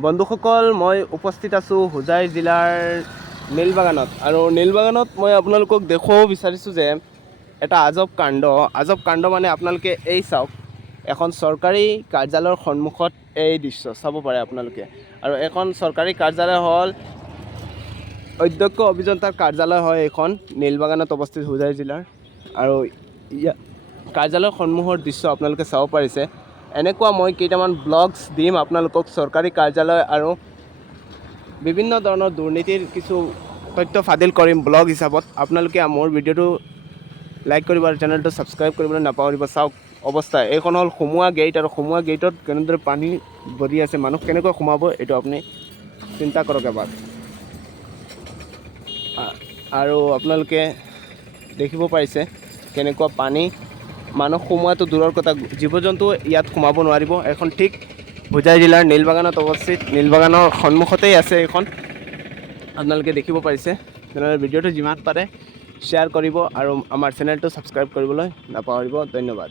বন্ধুসকল, মই উপস্থিত আছোঁ হোজাই জিলাৰ নীলবাগানত। আৰু নীলবাগানত মই আপোনালোকক দেখুৱাব বিচাৰিছোঁ যে এটা আজব কাণ্ড মানে আপোনালোকে এই চাওক, এখন চৰকাৰী কাৰ্যালয়ৰ সন্মুখত এই দৃশ্য চাব পাৰে আপোনালোকে। আৰু এখন চৰকাৰী কাৰ্যালয় হ'ল অধ্যক্ষ অভিযন্তাৰ কাৰ্যালয় হয় এইখন, নীলবাগানত অৱস্থিত হোজাই জিলাৰ। আৰু কাৰ্যালয়ৰ সন্মুখৰ দৃশ্য আপোনালোকে চাব পাৰিছে। এনেকুৱা মই কেইটামান ব্লগছ দিম আপোনালোকক, চৰকাৰী কাৰ্যালয় আৰু বিভিন্ন ধৰণৰ দুৰ্নীতিৰ কিছু তথ্য ফাদিল কৰিম ব্লগ হিচাপত। আপোনালোকে মোৰ ভিডিঅ'টো লাইক কৰিব আৰু চেনেলটো ছাবস্ক্ৰাইব কৰিবলৈ নাপাহৰিব। চাওক অৱস্থা, এইখন হ'ল সোমোৱা গেট, আৰু সোমোৱা গেটত কেনেদৰে পানী ভৰি আছে, মানুহ কেনেকৈ সোমাব এইটো আপুনি চিন্তা কৰক এবাৰ। আৰু আপোনালোকে দেখিব পাৰিছে কেনেকুৱা পানী, মানুহ সোমোৱাটো দূৰৰ কথা, জীৱ জন্তু ইয়াত সোমাব নোৱাৰিব। এখন ঠিক হোজাই জিলাৰ নীলবাগানত অৱস্থিত, নীলবাগানৰ সন্মুখতেই আছে এইখন, আপোনালোকে দেখিব পাৰিছে। তেনেহ'লে ভিডিঅ'টো যিমান পাৰে শ্বেয়াৰ কৰিব আৰু আমাৰ চেনেলটো ছাবস্ক্ৰাইব কৰিবলৈ নাপাহৰিব। ধন্যবাদ।